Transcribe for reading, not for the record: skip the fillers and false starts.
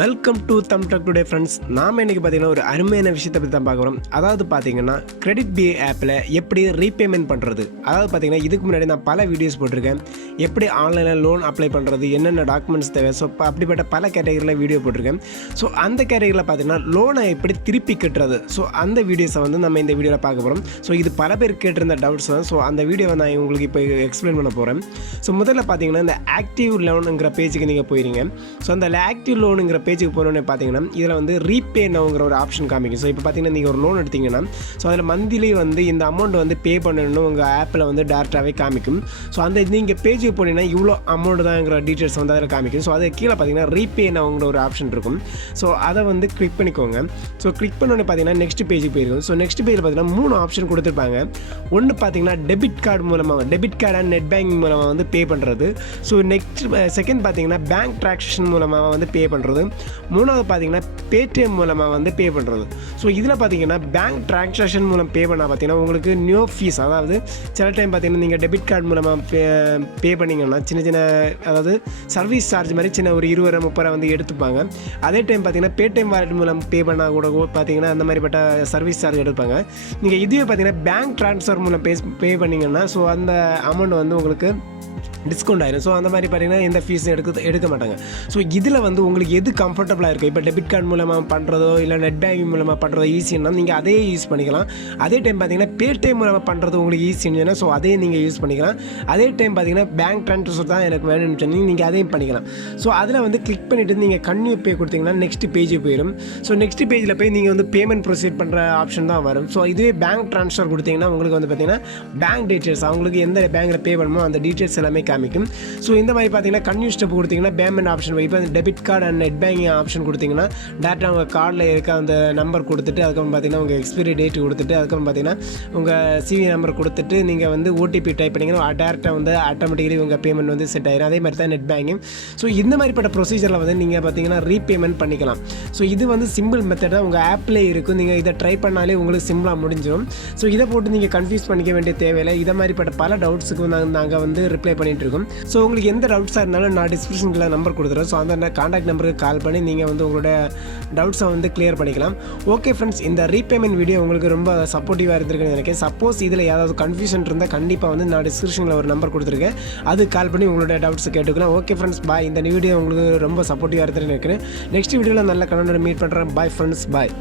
Welcome to தம் talk today friends. நாம் இன்றைக்கி பார்த்தீங்கன்னா ஒரு அருமையான விஷயத்தை பற்றி தான் பார்க்குறோம். அதாவது பார்த்தீங்கன்னா கிரெடிட்பீ ஆப்பில் எப்படி ரீபேமெண்ட் பண்ணுறது. அதாவது பார்த்தீங்கன்னா இதுக்கு முன்னாடி நான் பல வீடியோஸ் போட்டிருக்கேன். எப்படி ஆன்லைனில் லோன் அப்ளை பண்ணுறது, என்னென்ன டாக்குமெண்ட்ஸ் தேவை, ஸோ அப்படிப்பட்ட பல கேட்டகரியில் வீடியோ போட்டிருக்கேன். ஸோ அந்த கேட்டகரியில் பார்த்தீங்கன்னா லோனை எப்படி திருப்பி கட்டுறது, ஸோ அந்த வீடியோஸை வந்து நம்ம இந்த வீடியோவில் பார்க்க போகிறோம். ஸோ இது பல பேர் கேட்டிருந்த டவுட்ஸ் தான். ஸோ அந்த வீடியோவை நான் உங்களுக்கு இப்போ எக்ஸ்பிளைன் பண்ண போகிறேன். ஸோ முதல்ல பார்த்தீங்கன்னா இந்த ஆக்டிவ் லோனுங்கிற பேஜுக்கு நீங்கள் போயிருங்க. ஸோ அந்த ஆக்டிவ் லோனுங்கிற பேஜுக்கு போனோன்னே பார்த்தீங்கன்னா இதில் வந்து ரீபே நவுங்கிற ஒரு ஆப்ஷன் காமிக்கும். ஸோ இப்போ பார்த்தீங்கன்னா நீங்கள் ஒரு லோன் எடுத்தீங்கன்னா ஸோ அதில் மந்த்லி வந்து இந்த அமௌண்ட் வந்து பே பண்ணணும்னு உங்கள் ஆப்பில் வந்து டேரெக்டாகவே காமிக்கும். ஸோ அந்த நீங்கள் பேஜுக்கு போனீங்கன்னா இவ்வளோ அமௌண்ட் தான்ங்கிற டீட்டெயில்ஸ் வந்து அதில் காமிக்கும். ஸோ அது கீழே பார்த்தீங்கன்னா ரீபே நவுங்கிற ஒரு ஆப்ஷன் இருக்கும். ஸோ அதை வந்து கிளிக் பண்ணிக்கோங்க. ஸோ கிளிக் பண்ணோன்னே பார்த்தீங்கன்னா நெக்ஸ்ட் பேஜுக்கு போயிருக்கும். ஸோ நெக்ஸ்ட் பேஜில் பார்த்தீங்கன்னா 3 ஆப்ஷன் கொடுத்துருப்பாங்க. ஒன்று பார்த்தீங்கன்னா டெபிட் கார்டு மூலமாக, debit card and net banking மூலமாக வந்து பே பண்ணுறது. ஸோ நெக்ஸ்ட் செகண்ட் பார்த்தீங்கன்னா பேங்க் ட்ரான்சாக்ஷன் மூலமாக வந்து பே பண்ணுறது. மூணாவது பார்த்தீங்கன்னா பேடிஎம் மூலமாக வந்து பே பண்ணுறது. ஸோ இதில் பார்த்தீங்கன்னா பேங்க் ட்ரான்சாக்ஷன் மூலம் பே பண்ணால் பார்த்தீங்கன்னா உங்களுக்கு நியூ ஃபீஸ், அதாவது சில டைம் பார்த்தீங்கன்னா நீங்கள் டெபிட் கார்டு மூலமாக பே பண்ணிங்கன்னா சின்ன அதாவது சர்வீஸ் சார்ஜ் மாதிரி சின்ன ஒரு 20-30 வந்து எடுத்துப்பாங்க. அதே டைம் பார்த்தீங்கன்னா பேடிஎம் வாலெட் மூலம் பே பண்ணால் கூட பார்த்தீங்கன்னா அந்த மாதிரிப்பட்ட சர்வீஸ் சார்ஜ் எடுப்பாங்க. நீங்கள் இதுவே பார்த்தீங்கன்னா பேங்க் ட்ரான்ஸ்ஃபர் மூலம் பே பண்ணிங்கன்னா ஸோ அந்த அமௌண்ட் வந்து உங்களுக்கு டிஸ்கவுண்ட் ஆயிடும். ஸோ அந்த மாதிரி பார்த்தீங்கன்னா எந்த ஃபீஸும் எடுக்க மாட்டாங்க. ஸோ இதில் வந்து உங்களுக்கு எது கம்ஃபர்டபுளாக இருக்குது, இப்போ டெபிட் கார்டு மூலமாக பண்ணுறதோ இல்லை நெட் பேங்கிங் மூலமாக பண்ணுறதோ ஈஸின்னா நீங்கள் அதே யூஸ் பண்ணிக்கலாம். அதே டைம் பார்த்தீங்கன்னா பேடிஎம் மூலமாக பண்ணுறது உங்களுக்கு ஈஸின்னு ஸோ அதையும் நீங்கள் யூஸ் பண்ணிக்கலாம். அதே டைம் பார்த்தீங்கன்னா பேங்க் ட்ரான்ஸ்ஃபர் தான் எனக்கு வேணும்னு சொன்னி நீங்கள் அதையும் பண்ணிக்கலாம். ஸோ அதில் வந்து கிளிக் பண்ணிவிட்டு நீங்கள் கன்டினியூ பே கொடுத்தீங்கன்னா நெக்ஸ்ட் பேஜுக்கு போயிடும். ஸோ நெக்ஸ்ட் பேஜில் போய் நீங்கள் வந்து பேமெண்ட் ப்ரொசீட் பண்ணுற ஆப்ஷன் தான் வரும். ஸோ இதுவே பேங்க் ட்ரான்ஸ்ஃபர் கொடுத்தீங்கன்னா உங்களுக்கு வந்து பார்த்தீங்கன்னா பேங்க் டீட்டெயில்ஸ், அவங்களுக்கு எந்த பேங்கில் பே பண்ணணுமோ அந்த டீட்டெயில்ஸ் எல்லாமே காமிக்கும். ஸோ இந்த மாதிரி பார்த்தீங்கன்னா கன்டினியூ ஸ்டெப் கொடுத்தீங்கன்னா பேமெண்ட் ஆப்ஷன், இப்போ debit card and net banking option கொடுத்தீங்கன்னா டேரெக்டாக உங்கள் கார்டில் இருக்க அந்த நம்பர் கொடுத்துட்டு அதுக்கப்புறம் பார்த்தீங்கன்னா உங்கள் எக்ஸ்பைரி டேட் கொடுத்துட்டு அதுக்கப்புறம் பார்த்தீங்கன்னா உங்கள் சிவி நம்பர் கொடுத்துட்டு நீங்கள் வந்து ஓடிபி டைப் பண்ணிங்கன்னா டேரெக்டாக வந்து ஆட்டோமேட்டிக்கலி உங்கள் பேமெண்ட் வந்து செட் ஆயிடும். அதே மாதிரி தான் நெட் பேங்கிங். ஸோ இந்த மாதிரிப்பட்ட ப்ரொசீஜரில் வந்து நீங்கள் பார்த்தீங்கன்னா ரீபேமெண்ட் பண்ணிக்கலாம். ஸோ இது வந்து சிம்பிள் மெத்தட் தான், உங்கள் ஆப்லேயே இருக்கும். நீங்கள் இதை ட்ரை பண்ணாலே உங்களுக்கு சிம்பிளாக முடிஞ்சிடும். ஸோ இதை போட்டு நீங்கள் கன்ஃபியூஸ் பண்ணிக்க வேண்டிய தேவையில்லை. இதை மாதிரிப்பட்ட பல டவுட்ஸுக்கு நாங்கள் வந்து ரிப்ளை பண்ணிகிட்டு இருக்கோம். ஸோ உங்களுக்கு எந்த டவுட்ஸாக இருந்தாலும் நான் டிஸ்கிரிப்ஷனில் நம்பர் கொடுத்துறேன். ஸோ அந்த காண்டாக்ட் நம்பருக்கு கால் பண்ணி நீங்கள் வந்து உங்களோட டவுட்ஸை வந்து கிளியர் பண்ணிக்கலாம். ஓகே ஃப்ரெண்ட்ஸ், இந்த ரீபேமெண்ட் வீடியோ உங்களுக்கு ரொம்ப சப்போர்ட்டிவாக இருந்திருக்குன்னு நினைக்கிறேன். சப்போஸ் இதில் ஏதாவது கன்ஃபியூஷன் இருந்தால் கண்டிப்பாக வந்து நான் டிஸ்கிரிப்ஷனில் ஒரு நம்பர் கொடுத்துருக்கேன், அது கால் பண்ணி உங்களோட டவுட்ஸை கேட்டுக்கலாம். ஓகே ஃப்ரெண்ட்ஸ், பாய். இந்த வீடியோ உங்களுக்கு ரொம்ப சப்போர்ட்டிவாக இருந்துன்னு நினைக்கிறேன். நெக்ஸ்ட் வீடியோவில் நல்ல கண்டென்ட் மீட் பண்ணுறேன். பாய் ஃப்ரெண்ட்ஸ், பாய்.